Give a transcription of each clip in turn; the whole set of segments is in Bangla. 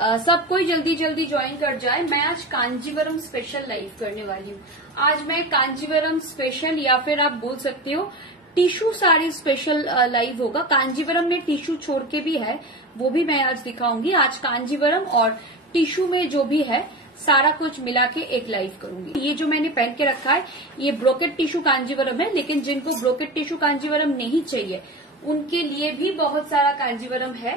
सब कोई जल्दी जल्दी ज्वाइन कर जाए। मैं आज कांजीवरम स्पेशल लाइव करने वाली हूँ। आज मैं कांजीवरम स्पेशल या फिर आप बोल सकते हो टिश्यू साड़ी स्पेशल लाइव होगा। कांजीवरम में टिश्यू छोड़ के भी है, वो भी मैं आज दिखाऊंगी। आज कांजीवरम और टिश्यू में जो भी है सारा कुछ मिला के एक लाइव करूंगी। ये जो मैंने पहन के रखा है ये ब्रोकेट टिश्यू कांजीवरम है, लेकिन जिनको ब्रोकेट टिश्यू कांजीवरम नहीं चाहिए उनके लिए भी बहुत सारा कांजीवरम है।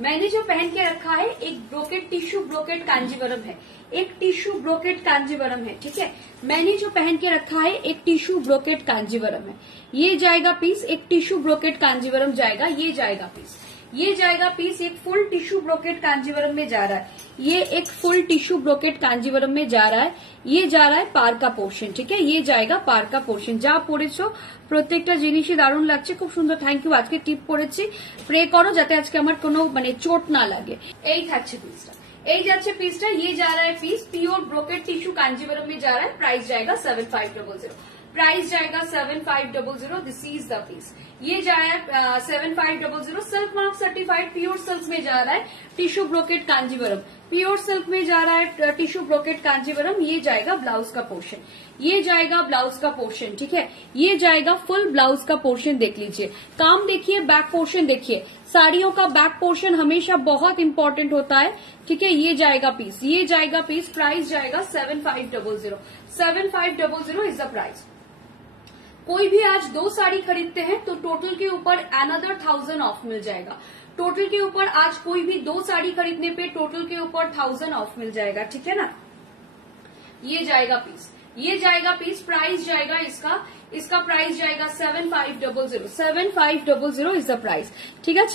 मैंने जो पहन के रखा है एक ब्रोकेट टिश्यू ब्रोकेट कांजीवरम है, एक टिश्यू ब्रोकेट कांजीवरम है। ठीक है, मैंने जो पहन के रखा है एक टिश्यू ब्रोकेट कांजीवरम है। ये जाएगा पीस, एक टिश्यू ब्रोकेट कांजीवरम जाएगा, ये जाएगा पीस, ये जाएगा पीस। एक फुल टिश्यू ब्रोकेट कांजीवरम में जा रहा है, ये एक फुल टिश्यू ब्रोकेट कांजीवरम में जा रहा है। ये जा रहा है पार का पोर्शन। ठीक है, ये जाएगा पार का पोर्शन। যা পড়েছো প্রত্যেকটা জিনিসই দারুণ লাগছে, খুব সুন্দর। Thank you. আজকে টিপ পড়েছি, প্রে করো যাতে আজকে আমার কোনো চোট না লাগে। এই থাকছে পিসটা, এই যাচ্ছে পিসটা। ये जा रहा है piece pure brocade tissue Kanjivaram में जा रहा है। प्राइस जाएगा 7500, प्राइस जाएगा 7500। This is the piece. ये जा रहा है 7500। Silk mark certified pure silk में जा रहा है tissue brocade Kanjivaram, pure silk में जा रहा है टिश्यू ब्रोकेट कांजीवरम। ये जाएगा ब्लाउज का पोर्शन, ये जाएगा ब्लाउज का पोर्शन। ठीक है, ये जाएगा फुल ब्लाउज का पोर्शन। देख लीजिए, काम देखिए, बैक पोर्शन देखिए। साड़ियों का बैक पोर्शन हमेशा बहुत इंपॉर्टेंट होता है। ठीक है, ये जाएगा पीस, ये जाएगा पीस। प्राइस जाएगा 7500, 7500 इज द प्राइस। कोई भी आज 2 साड़ी खरीदते हैं तो टोटल के ऊपर अनदर 1000 ऑफ मिल जाएगा। टोटल के ऊपर आज कोई भी 2 साड़ी खरीदने पे टोटल के ऊपर 1000 ऑफ मिल जाएगा। ठीक है ना, ये जाएगा पीस, ये जाएगा पीस। प्राइस जाएगा इसका प्राइस जाएगा 7500, 7500 इज द प्राइस। ठीक है,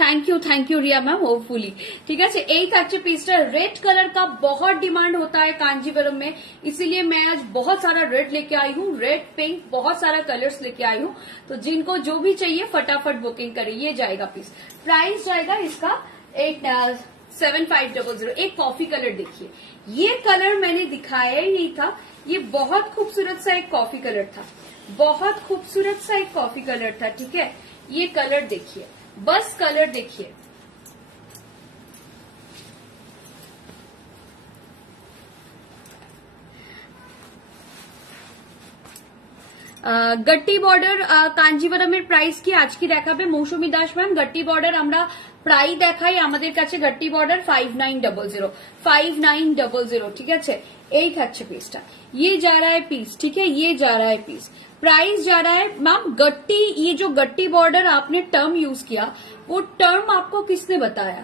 thank you Riya ma'am, hopefully. ठीक है, এই থাকছে পিসটা। रेड कलर का बहुत डिमांड होता है कांजीवरम में, इसीलिए मैं आज बहुत सारा रेड लेके आई हूँ, रेड पिंक बहुत सारा कलर्स लेके आई हूँ। तो जिनको जो भी चाहिए फटाफट बुकिंग करें। ये जाएगा पीस, प्राइस जाएगा इसका 7500। एक कॉफी कलर देखिए, ये कलर मैंने दिखाया ही नहीं था। ये बहुत खूबसूरत सा एक कॉफी कलर था, बहुत खूबसूरत सा एक कॉफी कलर था। ठीक है, ये कलर देखिए, बस कलर देखिए। गट्टी बॉर्डर कांजीवरमेर प्राइस की आज की देखाबे मौसुमी दास मैम। गट्टी बॉर्डर আমরা প্রায় দেখাই, আমাদের কাছে গट्टी बॉर्डर 5900, 5900। ठीक है, এই থাকছে পিসটা। ये जा रहा है पीस। ठीक है, ये जा रहा है पीस। प्राइस जा रहा है मैम गट्टी। ये जो गट्टी बॉर्डर आपने टर्म यूज किया, वो टर्म आपको किसने बताया?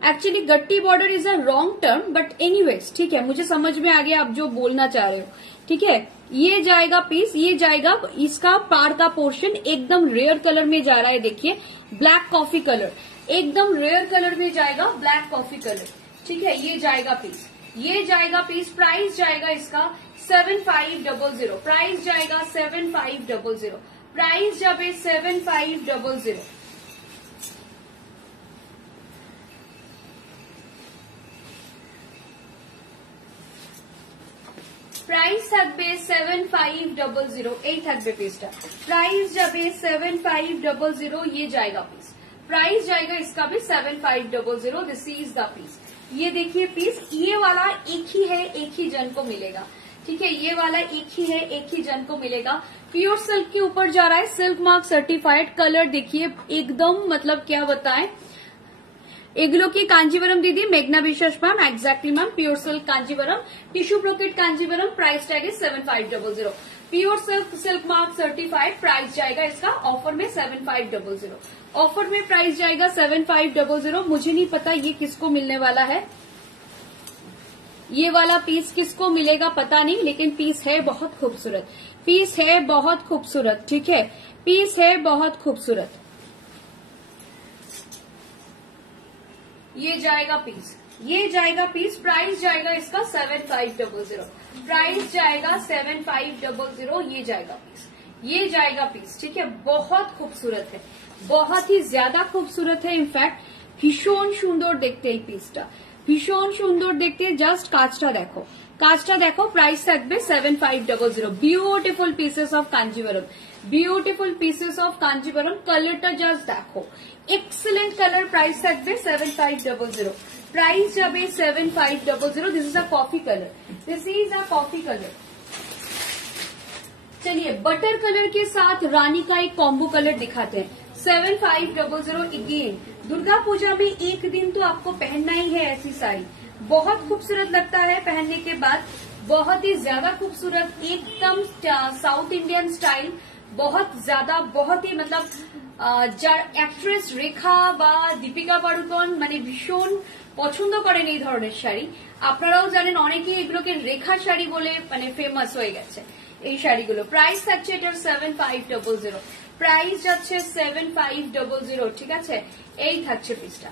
एक्चुअली गट्टी border is a wrong term, but anyways ठीक है, मुझे समझ में आ गया आप जो बोलना चाह रहे हो। ठीक है, ये जाएगा पीस, ये जाएगा इसका पार का पोर्शन। एकदम रेयर कलर में जा रहा है, देखिए ब्लैक कॉफी कलर, एकदम रेयर कलर में जाएगा ब्लैक कॉफी कलर। ठीक है, ये जाएगा पीस, ये जाएगा पीस। प्राइस जाएगा इसका 7500, प्राइस जाएगा 7500, प्राइस जब 7500। प्राइस থাকবে 7500, এই থাকবে পিসটা। प्राइस जब 7500, ये जाएगा पीस। प्राइस जाएगा इसका भी 7500। This is the piece. ये देखिए पीस, ये वाला एक ही है, एक ही जन को मिलेगा। ठीक है, ये वाला एक ही है, एक ही जन को मिलेगा। प्योर सिल्क के ऊपर जा रहा है, सिल्क मार्क सर्टिफाइड। कलर देखिए एकदम, मतलब क्या बताएं। एगुलो की कांजीवरम दीदी मेघना Biswas ma'am, exactly ma'am, pure silk Kanjivaram, tissue brocade Kanjivaram. Price tag है 7500, pure silk, silk mark certified. Price जाएगा इसका ऑफर में 7500, ऑफर में प्राइस जाएगा 7500। मुझे नहीं पता ये किसको मिलने वाला है, ये वाला पीस किसको मिलेगा पता नहीं, लेकिन पीस है बहुत खूबसूरत, पीस है बहुत खूबसूरत। ठीक है, पीस है बहुत खूबसूरत। ये जाएगा पीस, ये जाएगा पीस। प्राइस जाएगा इसका 7500, प्राइस जाएगा 7500। ये जाएगा पीस, ये जाएगा पीस। ठीक है, बहुत खूबसूरत है, बहुत ही ज्यादा खूबसूरत है। इनफैक्ट ভীষণ সুন্দর দেখতে এই পিসটা, ভীষণ সুন্দর দেখতে। জাস্ট কাজটা দেখো, কাজটা দেখো, প্রাইস থাকবে 7500। Beautiful pieces of Kanjivaram, beautiful pieces of Kanjivaram. কালারটা জাস্ট দেখো, এক্সেলেন্ট কালার। প্রাইস থাকবে 7500, প্রাইস যাবে 7500। This is a coffee colour, this is a coffee colour. चलिए बटर कलर के साथ रानी का एक कॉम्बो कलर दिखाते हैं। 7500 अगेन। दुर्गा पूजा में एक दिन तो आपको पहनना ही है ऐसी साड़ी, बहुत खूबसूरत लगता है पहनने के बाद, बहुत ही ज्यादा खूबसूरत, एकदम साउथ इंडियन स्टाइल, बहुत ज्यादा, बहुत ही मतलब যার অ্যাক্ট্রেস রেখা বা দীপিকা পাড়ুকোন মানে ভীষণ পছন্দ করেন এই ধরনের শাড়ি। আপনারাও জানেন, অনেকেই এগুলোকে রেখা শাড়ি বলে মানে ফেমাস হয়ে গেছে এই শাড়িগুলো। প্রাইস থাকছে এটার 7500, প্রাইস যাচ্ছে 7500, ঠিক আছে। এই থাকছে পিসটা,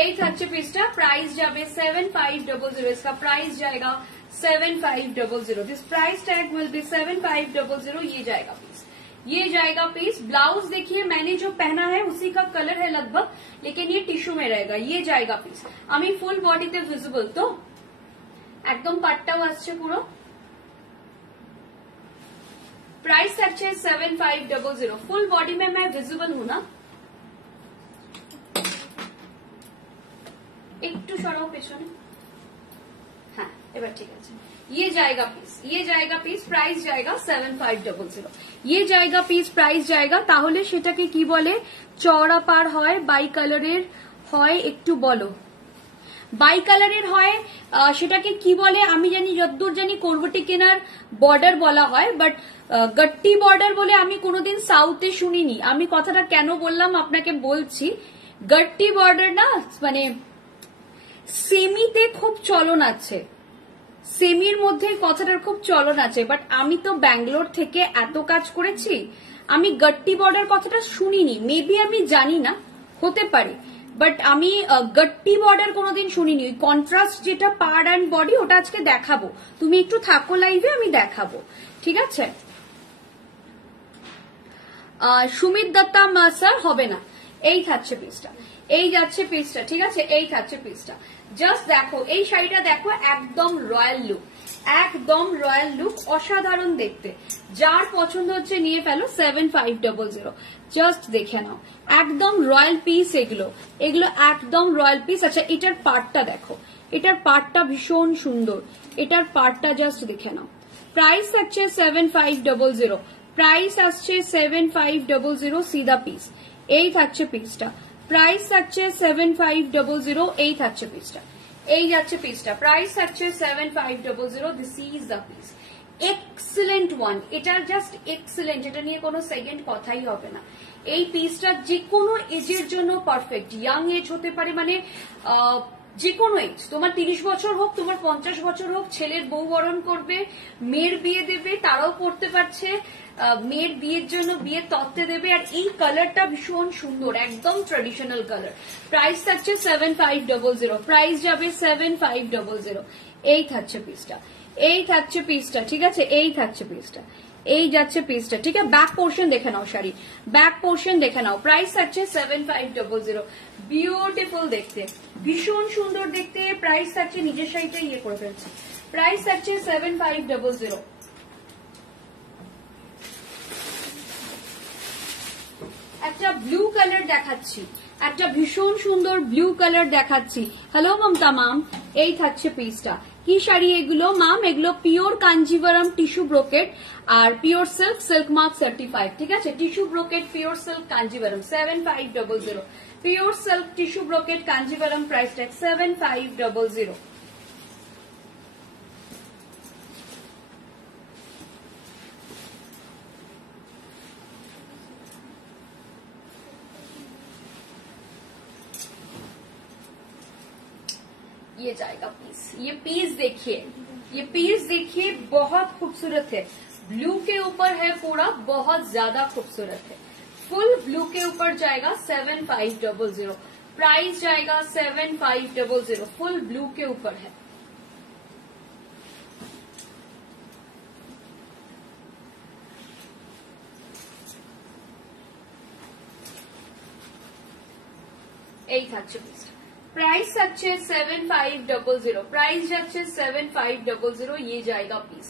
এই থাকছে পিসটা, প্রাইস যাবে 7500। इसका प्राइस जाएगा 7500। This price tag will be 7500। ये जाएगा पीस, ये जाएगा पीस। ब्लाउज देखिए मैंने जो पहना है उसी का कलर है लगभग, लेकिन ये टिश्यू में रहेगा। ये जाएगा पीस। আমি ফুল বডিতে ভিজিবল তো, একদম পাটটাও আসছে পুরো। प्राइस থাকছে 7500। फुल बॉडी में मैं विजिबल हूं ना, একটু সরাও পেছনে, হ্যাঁ এবার ঠিক আছে। ये जाएगा पीस, ये जाएगा पीस, प्राइस जाएगा 7500। ये जाएगा पीस, प्राइस जाएगा। তাহলে সেটাকে কি বলে? চওড়া পার হয়, বাই কালারের হয়, একটু বলো। বাই কালারের হয় সেটাকে কি বলে? আমি জানি, যতদূর জানি কোরবটি কেনার বর্ডার বলা হয়, বাট গট্টি বর্ডার বলে আমি কোনোদিন সাউথে শুনিনি। আমি কথাটা কেন বললাম আপনাকে বলছি। গট্টি বর্ডার না মানে সেমিতে খুব চলন আছে, সেমির মধ্যে কথাটার খুব চলন আছে, বাট আমি তো ব্যাঙ্গালোর থেকে এত কাজ করেছি, আমি গট্টি বর্ডার কথাটা শুনিনি। মেবি আমি জানি না, হতে পারে, বাট আমি গট্টি বর্ডার কোনোদিন শুনিনি। ওই কন্ট্রাস্ট যেটা পার অ্যান্ড বডি, ওটা আজকে দেখাবো। তুমি একটু থাকো লাইভে, আমি দেখাবো, ঠিক আছে। সুমিত দত্তা স্যার হবে না। এই থাকছে পিসটা, এই যাচ্ছে পিসটা, ঠিক আছে। এই থাকছে পিসটা, জাস্ট দেখো এই শাড়িটা দেখো, একদম রয়্যাল লুক, একদম রয়্যাল লুক, অসাধারণ দেখতে। যার পছন্দ হচ্ছে নিয়ে ফেলো। 7500, জাস্ট দেখে নাও, একদম রয়্যাল পিস এগুলো, এগুলো একদম রয়্যাল পিস। আচ্ছা এটার পার্টটা দেখো, এটার পার্টটা ভীষণ সুন্দর, এটার পার্টটা জাস্ট দেখে নাও। প্রাইস থাকছে 7500, প্রাইস আসছে 7500, সিধা পিস। এই থাকছে পিসটা, প্রাইস থাকছে 7500। এই থাকছে পিসটা, এই যাচ্ছে পিসটা, প্রাইস থাকছে 7500। This is the piece, excellent one. এটা জাস্ট এক্সেলেন্ট, এটা নিয়ে কোনো সেকেন্ড কথাই হবে না। এই পিসটা যে কোনো এজের জন্য পারফেক্ট। ইয়াং এজ হতে পারে, মানে যে কোনো এজ, তোমার 30 বছর হোক, তোমার 50 বছর হোক, ছেলের বউ বরণ করবে, মেয়ের বিয়ে দেবে, তারাও পড়তে পারছে, মেয়ের বিয়ের জন্য বিয়ের তত্ত্বে দেবে। আর এই কালারটা ভীষণ সুন্দর, একদম ট্রেডিশনাল কালার। প্রাইস থাকছে 7500, প্রাইস যাবে 7500। এই থাকছে পিসটা, এই থাকছে পিসটা, ঠিক আছে। এই থাকছে পিসটা, এই যাচ্ছে পিসটা, ঠিক আছে। ব্যাক পোর্শন দেখে নাও, শাড়ি ব্যাক পোর্শন দেখে নাও। প্রাইস থাকছে 7500। বিউটিফুল দেখতে, ভীষণ সুন্দর দেখতে। প্রাইস থাকছে, নিজের শাড়িটা ইয়ে করে ফেলছে। প্রাইস থাকছে 7500। একটা ব্লু কালার দেখাচ্ছি, একটা ভীষণ সুন্দর ব্লু কালার দেখাচ্ছি। হ্যালো মমতা মাম, এই থাকছে পিসটা। কি শাড়ি এগুলো মাম? এগুলো পিওর কাঞ্জিভারাম টিস্যু ব্রোকেট আর pure silk, silk mark certified, ঠিক আছে। Tissue brocade pure silk Kanjivaram 7500, pure silk tissue brocade Kanjivaram, price tag 7500। ये जाएगा पीस, ये पीस देखिए, ये पीस देखिए, बहुत खूबसूरत है। ब्लू के ऊपर है पूरा, बहुत ज्यादा खूबसूरत है। फुल ब्लू के ऊपर जाएगा 7500, प्राइस जाएगा 7500, फुल ब्लू के ऊपर है। এই থাকছে পিসটা, प्राइस যাচ্ছে 7500, प्राइस যাচ্ছে 7500, ये जाएगा पीस।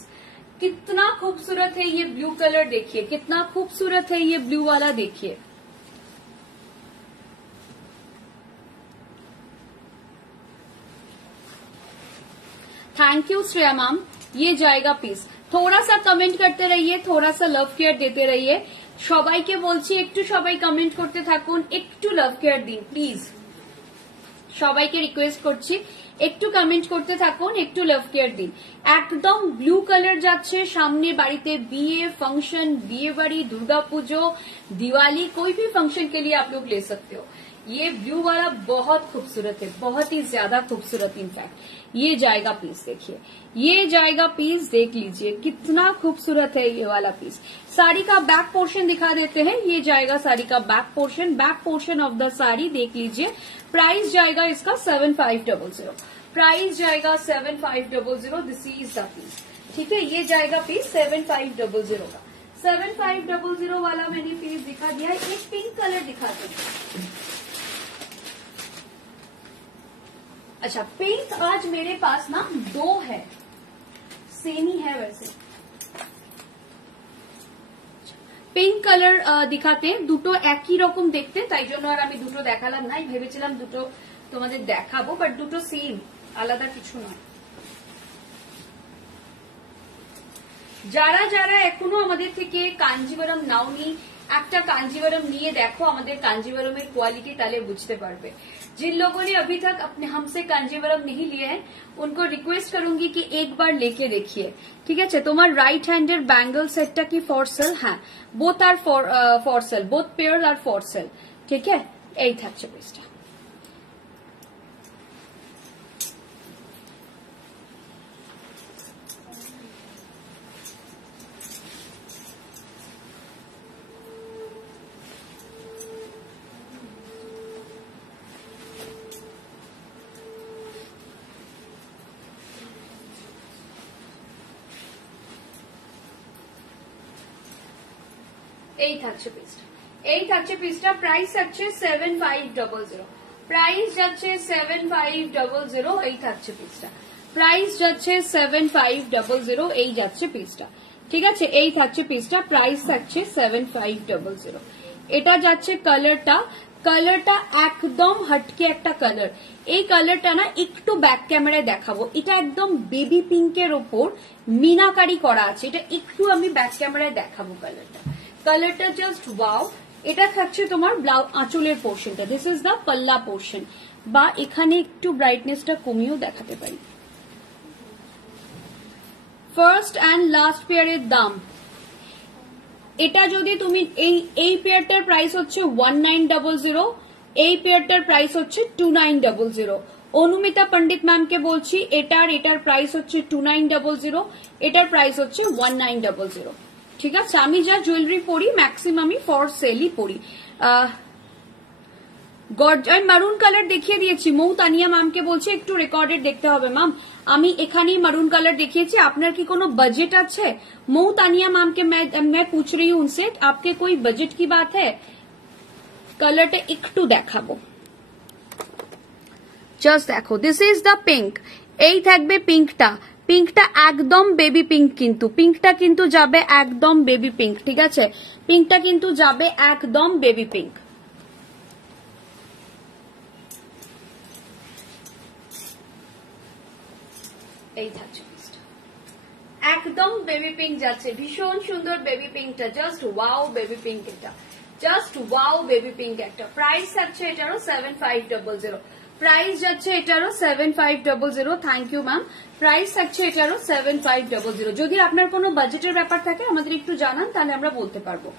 कितना खूबसूरत है ये ब्लू कलर, देखिए कितना खूबसूरत है ये ब्लू वाला, देखिए थैंक यू श्रेया मैम, ये जाएगा पीस। थोड़ा सा कमेंट करते रहिए, थोड़ा सा लव केयर देते रहिए, সবাইকে বলছি একটু সবাই কমেন্ট করতে থাকুন, একটু লাভ কেয়ার দিন প্লিজ, সবাইকে রিকোয়েস্ট করছি একটু কমেন্ট করতে থাকুন, একটু লাভ কেয়ার দিন। একদম ব্লু কালার যাচ্ছে, সামনে বাড়িতে বিয়ে फंक्शन, বিয়ে বাড়ি, दुर्गा पूजो, दिवाली, कोई भी फंक्शन के लिए आप लोग ले सकते हो। ये ब्लू वाला बहुत खूबसूरत है, बहुत ही ज्यादा खूबसूरत इनफैक्ट। ये जाएगा पीस, देखिए ये जाएगा पीस, देख लीजिए कितना खूबसूरत है ये वाला पीस। साड़ी का बैक पोर्शन दिखा देते हैं, ये जाएगा साड़ी का back portion of the sari, देख लीजिए। प्राइस जाएगा इसका 7500, प्राइस जाएगा 7500, दिस इज द पीस, ठीक है। ये जाएगा पीस 7500 का। 7500 वाला मैंने पीस दिखा दिया है। एक पिंक कलर दिखाते हैं। अच्छा, पिंक आज मेरे पास ना दो है, सेम ही है वैसे। পিঙ্ক কালার দেখাতে, দুটো একই রকম দেখতে, তাই জন্য আর আমি দুটো দেখালাম না, ভেবেছিলাম দুটো তোমাদের দেখাবো, বাট দুটো সেম, আলাদা কিছু নয়। যারা যারা এখনো আমাদের থেকে কাঞ্জিভারাম নাওনি, একটা कांजीवरम নিয়ে দেখো আমাদের कांजीवरमेর কোয়ালিটি, তাহলে বুঝতে পারবে। जिन लोगों ने अभी तक अपने हमसे कांजीवरम नहीं लिए हैं, उनको रिक्वेस्ट करूंगी कि एक बार लेके देखिए, ठीक है। তোমার রাইট হ্যান্ডের ব্যাঙ্গল সেটটা কি ফর সেল? হ্যাঁ, both are for sale, both pair are for sale, ঠিক है। এই থাকছে পিসটা। এই থাকছে পিসটা, এই থাকছে পিসটা। প্রাইস থাকছে 7500, প্রাইস যাচ্ছে 7500, এই থাকছে পিসটা। প্রাইস যাচ্ছে 7500, এই যাচ্ছে পিসটা, ঠিক আছে। এই থাকছে পিসটা, প্রাইস থাকছে 7500। এটা যাচ্ছে কালারটা, কালারটা একদম হটকে একটা কালার। এই কালারটা না একটু ব্যাক ক্যামেরায় দেখাবো, এটা একদম বেবি পিঙ্কের ওপর মিনাকারি করা আছে, এটা একটু আমি ব্যাক ক্যামেরায় দেখাবো কালারটা। কালারটা জাস্ট ওয়াও। এটা থাকছে তোমার ব্লাউজ আঁচলের পোর্শনটা, দিস ইজ দ্য পাল্লা পোর্শন, বা এখানে একটু ব্রাইটনেসটা কমিয়েও দেখাতে পারি। ফার্স্ট অ্যান্ড লাস্ট পেয়ারের দাম, এটা যদি তুমি এই পেয়ারটার প্রাইস হচ্ছে 1900, এই পেয়ারটার প্রাইস হচ্ছে 2900। অনুমিতা পণ্ডিত ম্যামকে বলছি, এটার প্রাইস হচ্ছে 2900, এটার প্রাইস হচ্ছে 1900, ঠিক আছে। আমি যা জুয়েলারি পরি ম্যাক্সিমামই ফর সেলই পরি। আমি মারুন কালার দেখিয়ে দিয়েছি, মৌ তানিয়া ম্যামকে বলছি একটু রেকর্ডেড দেখতে হবে ম্যাম, আমি এখানেই মারুন কালার দেখিয়েছি। আপনার কি কোনো বাজেট আছে? মৌ तानिया मैम के मैं पूछ रही हूँ उनसे, आपके कोई बजट की बात है? কালারটা একটু দেখাবো, জাস্ট দেখো, দিস ইজ দ্য পিঙ্ক। এই থাকবে পিঙ্কটা, পিঙ্কটা একদম বেবি পিঙ্ক, কিন্তু পিঙ্কটা কিন্তু যাবে একদম বেবি পিঙ্ক, ঠিক আছে। পিঙ্কটা কিন্তু যাবে একদম বেবি পিঙ্ক। এই থাকছে একদম বেবি পিঙ্ক যাচ্ছে, ভীষণ সুন্দর বেবি পিঙ্কটা, জাস্ট ওয়াও বেবি পিঙ্ক, এটা জাস্ট ওয়াও বেবি পিঙ্ক একটা। প্রাইস থাকছে এটারও 7500, প্রাইস যাচ্ছে এটারও 7500, থ্যাংক ইউ ম্যাম। প্রাইস থাকছে এটারও 7500। যদি আপনার কোনো বাজেটের ব্যাপার থাকে আমাদের একটু জানান, তাহলে আমরা বলতে পারবো।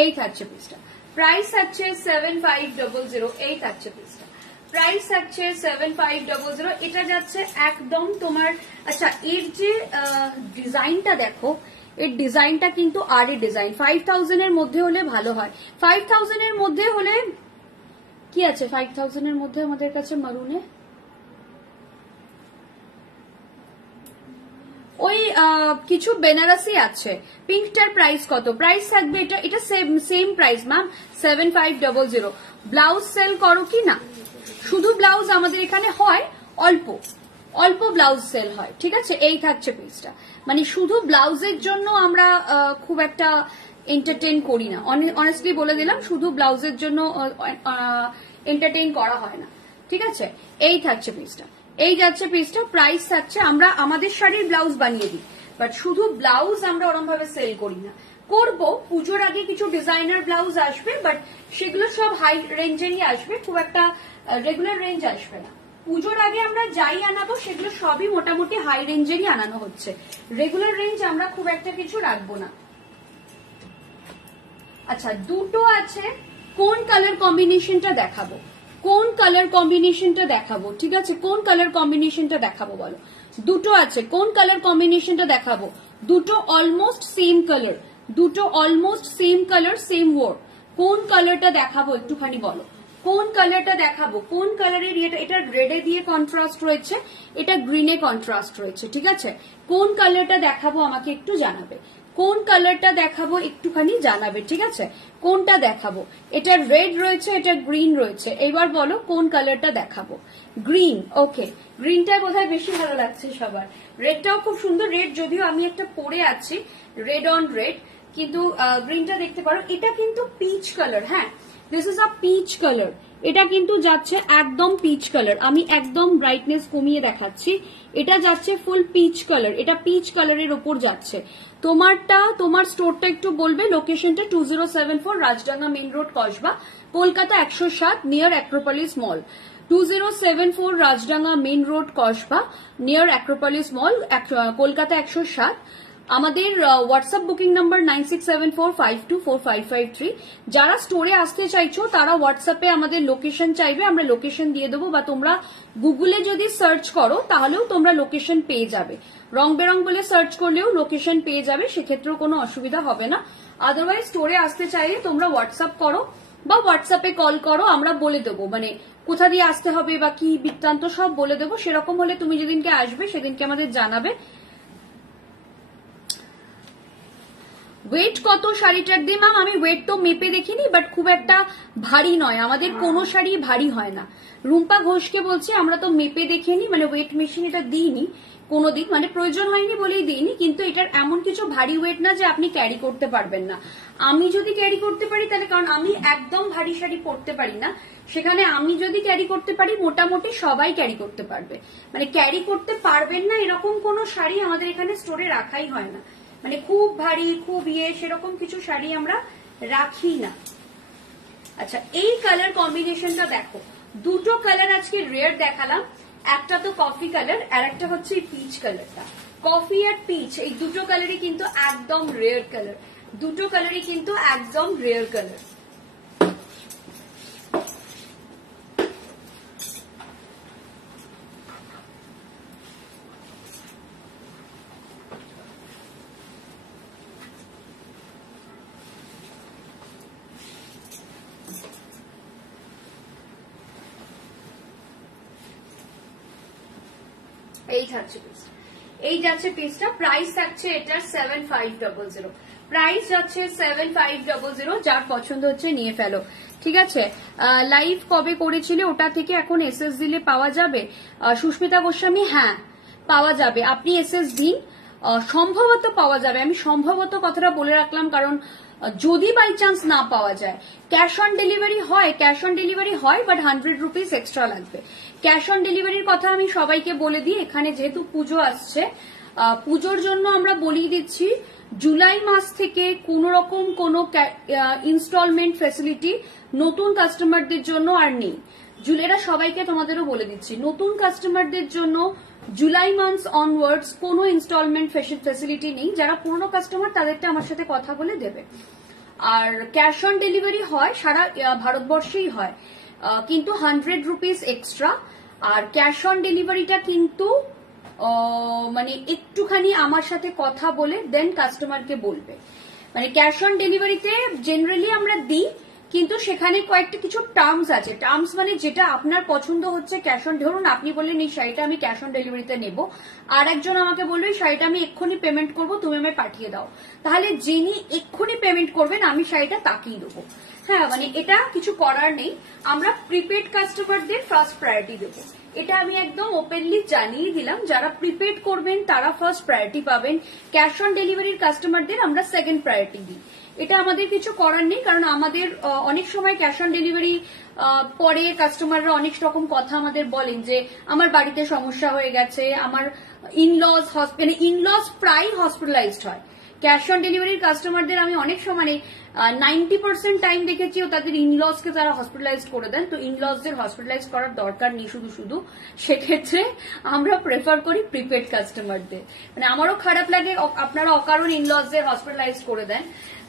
এই থাকছে পিসটা, প্রাইস থাকছে 7500, এই থাকছে পিসটা, প্রাইস থাকছে 7500। এটা যাচ্ছে একদম তোমার, আচ্ছা এর যে ডিজাইনটা দেখো, এর ডিজাইনটা কিন্তু আরে ডিজাইন 5000 এর মধ্যে হলে ভালো হয়। 5000 এর মধ্যে হলে কি আছে, 5000 এর মধ্যে আমাদের কাছে মারুনে ওই কিছু বেনারসি আছে। পিঙ্কটার প্রাইস কত? প্রাইস থাকবে এটা same price ma'am, 7500। Blouse sell করো কি না? শুধু ব্লাউজ আমাদের এখানে হয় অল্প অল্প ব্লাউজ সেল হয়, ঠিক আছে। এই থাকছে পিসটা, মানে শুধু ব্লাউজের জন্য আমরা খুব একটা এন্টারটেইন করি না, অনেস্টলি বলে দিলাম, শুধু ব্লাউজের জন্য এন্টারটেইন করা হয় না, ঠিক আছে। এই থাকছে পিসটা, এই যাচ্ছে পিসটা। প্রাইস থাকছে, আমরা আমাদের শাড়ির ব্লাউজ বানিয়ে দিই, বাট শুধু ব্লাউজ আমরা ওরকম ভাবে সেল করি না। করব, পুজোর আগে কিছু ডিজাইনার ব্লাউজ আসবে, বাট সেগুলো সব হাই রেঞ্জেরই আসবে, খুব একটা রেগুলার রেঞ্জ আসবে না। পুজোর আগে আমরা যাই আনাবো সেগুলো সবই মোটামুটি হাই রেঞ্জেরই আনানো হচ্ছে, রেগুলার রেঞ্জ আমরা খুব একটা কিছু রাখবো না। আচ্ছা, দুটো আছে, কোন কালার কম্বিনেশনটা দেখাবো, কোন কালার কম্বিনেশনটা দেখাবো, ঠিক আছে, কোন কালার কম্বিনেশনটা দেখাবো বলো। দুটো আছে, কোন কালার কম্বিনেশনটা দেখাবো, দুটো অলমোস্ট সেম কালার, দুটো almost same colour, same work, কোন কালারটা দেখাবো একটুখানি বলো, কোন কালারটা দেখাবো, কোন কালারের এটা রেডে দিয়ে কন্ট্রাস্ট রয়েছে, এটা গ্রিনে কন্ট্রাস্ট রয়েছে, ঠিক আছে। কোন কালারটা দেখাবো আমাকে একটু জানাবে, কোন কালারটা দেখাবো একটুখানি জানাবে, ঠিক আছে। কোনটা দেখাবো, এটা রেড রয়েছে, এটা গ্রিন রয়েছে, এবার বলো কোন কালারটা দেখাবো। গ্রিন, ওকে, গ্রিনটা বোধহয় বেশি ভালো লাগছে সবার। রেডটাও খুব সুন্দর, রেড যদিও আমি একটা পরে আছি, রেড অন রেড, কিন্তু গ্রিনটা দেখতে পারো। এটা কিন্তু পিচ কালার, হ্যাঁ, this is a peach colour, এটা কিন্তু যাচ্ছে একদম পিচ কালার, আমি একদম ব্রাইটনেস কমিয়ে দেখাচ্ছি, এটা যাচ্ছে ফুল পিচ কালার, এটা পিচ কালারের ওপর যাচ্ছে। তোমার স্টোরটা একটু বলবে, লোকেশনটা 2074 Rajdanga main road, Kasba, Kolkata 107, near Acropolis মল। 2074 Rajdanga main road, Kasba, near Acropolis মল, কলকাতা 107। আমাদের হোয়াটসঅ্যাপ বুকিং নাম্বার 9674524553। যারা স্টোরে আসতে চাইছো তারা হোয়াটসঅ্যাপে আমাদের লোকেশন চাইবে, আমরা লোকেশন দিয়ে দেবো, বা তোমরা গুগলে যদি সার্চ করো তাহলেও তোমরা লোকেশন পেয়ে যাবে, রং বেরং বলে সার্চ করলেও লোকেশন পেয়ে যাবে, সেক্ষেত্রেও কোনো অসুবিধা হবে না। আদারওয়াইজ স্টোরে আসতে চাইলে তোমরা হোয়াটসঅ্যাপ করো বা হোয়াটসঅ্যাপে কল করো, আমরা বলে দেবো, মানে কোথা দিয়ে আসতে হবে বা কি বৃত্তান্ত সব বলে দেবো। সেরকম হলে তুমি যেদিনকে আসবে সেদিনকে আমাদের জানাবে। ওয়েট কত শাড়িটার দিয়ে? ম্যাম আমি ওয়েট তো মেপে দেখিনি, বাট খুব একটা ভারী নয়, আমাদের কোনো শাড়ি ভারী হয় না। রুম্পা ঘোষকে বলছি, আমরা তো মেপে দেখিনি, মানে ওয়েট মেশিন এটা দিইনি কোনোদিন, মানে প্রয়োজন হয়নি বলেই দিইনি, কিন্তু এটার এমন কিছু ভারী ওয়েট না যে আপনি ক্যারি করতে পারবেন না। আমি যদি ক্যারি করতে পারি তাহলে, কারণ আমি একদম ভারী শাড়ি পরতে পারি না, সেখানে আমি যদি ক্যারি করতে পারি মোটামুটি সবাই ক্যারি করতে পারবে, মানে ক্যারি করতে পারবেন না এরকম কোনো শাড়ি আমাদের এখানে স্টোরে রাখাই হয় না, মানে খুব ভারী খুব সেরকম কিছু শাড়ি আমরা রাখি না। আচ্ছা, এই কালার কম্বিনেশনটা দেখো, দুটো কালার আজকে রেয়ার দেখালাম, একটা তো কফি কালার আর একটা হচ্ছে পিচ কালারটা। কফি আর পিচ এই দুটো কালারই কিন্তু একদম রেয়ার কালার, দুটো কালারই কিন্তু একদম রেয়ার কালার। এই থাকছে পিসটা, এই যাচ্ছে পিসটা। প্রাইস থাকছে এটার 7500, প্রাইস যাচ্ছে 7500। যার পছন্দ হচ্ছে নিয়ে ফেলো, ঠিক আছে। লাইভ কবে করেছিলে ওটা থেকে এখন এসএস দিলে পাওয়া যাবে? সুস্মিতা গোস্বামী, হ্যাঁ পাওয়া যাবে, আপনি এসএস দিন, সম্ভবত পাওয়া যাবে। আমি সম্ভবত কথাটা বলে রাখলাম, কারণ যদি বাই চান্স না পাওয়া যায়, ক্যাশ অন ডেলিভারি হয়, ক্যাশ অন ডেলিভারি হয়, বাট 100 রুপিস এক্সট্রা লাগবে। ক্যাশ অন ডেলিভারির কথা আমি সবাইকে বলে দিই, এখানে যেহেতু পুজো আসছে, পুজোর জন্য আমরা বলিয়ে দিচ্ছি, জুলাই মাস থেকে কোন রকম কোনো ইনস্টলমেন্ট ফ্যাসিলিটি নতুন কাস্টমারদের জন্য আর নেই। এটা সবাইকে তোমাদেরও বলে দিচ্ছি, নতুন কাস্টমারদের জন্য জুলাই মান্থ অনওয়ার্ডস কোনো ইনস্টলমেন্ট ফ্যাসিলিটি নেই। যারা পুরনো কাস্টমার তাদেরটা আমার সাথে কথা বলে দেবে। আর ক্যাশ অন ডেলিভারি হয়, সারা ভারতবর্ষেই হয়, কিন্তু 100 রুপিস এক্সট্রা। আর ক্যাশ অন ডেলিভারিটা কিন্তু মানে একটুখানি আমার সাথে কথা বলে দেন কাস্টমারকে বলবে। মানে ক্যাশ অন ডেলিভারিতে জেনারেলি আমরা দিই, কিন্তু সেখানে কয়েকটা কিছু টার্মস আছে। টার্মস মানে যেটা আপনার পছন্দ হচ্ছে ক্যাশ অন, ধরুন আপনি বললেন এই শাড়িটা আমি ক্যাশ অন ডেলিভারিতে নেব, আর একজন আমাকে বললো এই শাড়িটা আমি এক্ষুনি পেমেন্ট করবো, তুমি আমায় পাঠিয়ে দাও, তাহলে যিনি এক্ষুনি পেমেন্ট করবেন আমি শাড়িটা তাকেই দেবো। হ্যাঁ, মানে এটা কিছু করার নেই, আমরা প্রিপেড কাস্টমারদের ফার্স্ট প্রায়োরিটি দেবো। এটা আমি একদম ওপেনলি জানিয়ে দিলাম, যারা প্রিপেড করবেন তারা ফার্স্ট প্রায়োরিটি পাবেন, ক্যাশ অন ডেলিভারির কাস্টমারদের আমরা সেকেন্ড প্রায়োরিটি দিই। এটা আমাদের কিছু করার নেই, কারণ আমাদের অনেক সময় ক্যাশ অন ডেলিভারি পরে কাস্টমাররা অনেক রকম কথা আমাদের বলেন যে আমার বাড়িতে সমস্যা হয়ে গেছে, আমার ইনলস প্রায় হসপিটালাইজড হয়। ক্যাশ অন ডেলিভারির কাস্টমারদের আমি অনেক সময় 90% টাইম দেখেছি তাদের ইনলসকে তারা হসপিটালাইজ করে দেন। তো ইনলসদের হসপিটালাইজ করার দরকার নেই শুধু, সেক্ষেত্রে আমরা প্রেফার করি প্রিপেড কাস্টমারদের। মানে আমারও খারাপ লাগে আপনারা অকারণ ইনলসদের হসপিটালাইজ করে দেন।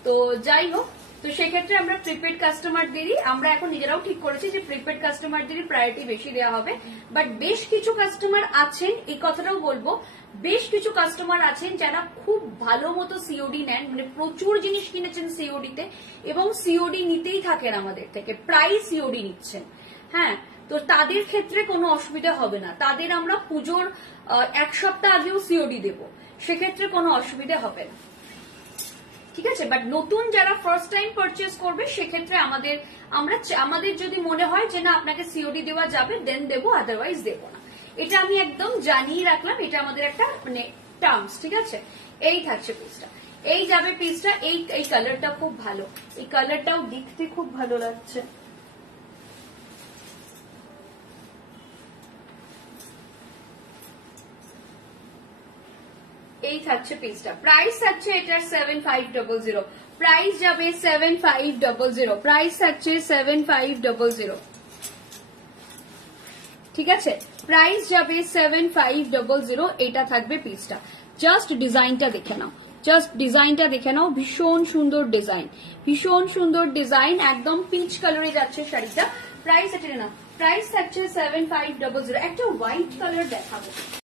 তো যাই হোক, তো সেক্ষেত্রে আমরা প্রিপেড কাস্টমারদেরই, আমরা এখন নিজেরাও ঠিক করেছি যে প্রিপেড কাস্টমারদেরই প্রায়োরিটি বেশি দেওয়া হবে। বাট বেশ কিছু কাস্টমার আছেন, এই কথাটাও বলবো, বেশ কিছু কাস্টমার আছেন যারা খুব ভালো মতো সিওডি নেন, মানে প্রচুর জিনিস কিনেছেন সিওডিতে এবং সিওডি নিতেই থাকেন আমাদের থেকে, প্রায় সিওডি নিচ্ছেন। হ্যাঁ, তো তাদের ক্ষেত্রে কোনো অসুবিধা হবে না, তাদের আমরা পুজোর 1 সপ্তাহ আগেও সিওডি দেব, সেক্ষেত্রে কোনো অসুবিধা হবে না। ঠিক আছে, বাট নতুন যারা ফার্স্ট টাইম পারচেস করবে সেক্ষেত্রে আমাদের যদি মনে হয় যে না আপনাকে সিওডি দেওয়া যাবে দেন দেবো, আদারওয়াইজ দেবো না। এটা আমি একদম জানিয়ে রাখলাম, এটা আমাদের একটা মানে টার্মস। ঠিক আছে, এই থাকছে পিসটা, এই যাবে পিসটা। এই কালারটা খুব ভালো, এই কালারটাও দেখতে খুব ভালো লাগছে। এই থাকছে পিসটা, প্রাইস থাকছে এটার 7500, প্রাইস যাবে 7500, প্রাইস থাকছে 7500। ঠিক আছে, প্রাইস যাবে 7500, এটা থাকবে পিসটা। জাস্ট ডিজাইনটা দেখে নাও, জাস্ট ডিজাইনটা দেখে নাও, ভীষণ সুন্দর ডিজাইন, ভীষণ সুন্দর ডিজাইন, একদম পিচ কালারে যাচ্ছে শাড়িটা। প্রাইস এটা না, প্রাইস থাকছে 7500। একটা হোয়াইট কালার দেখাবো,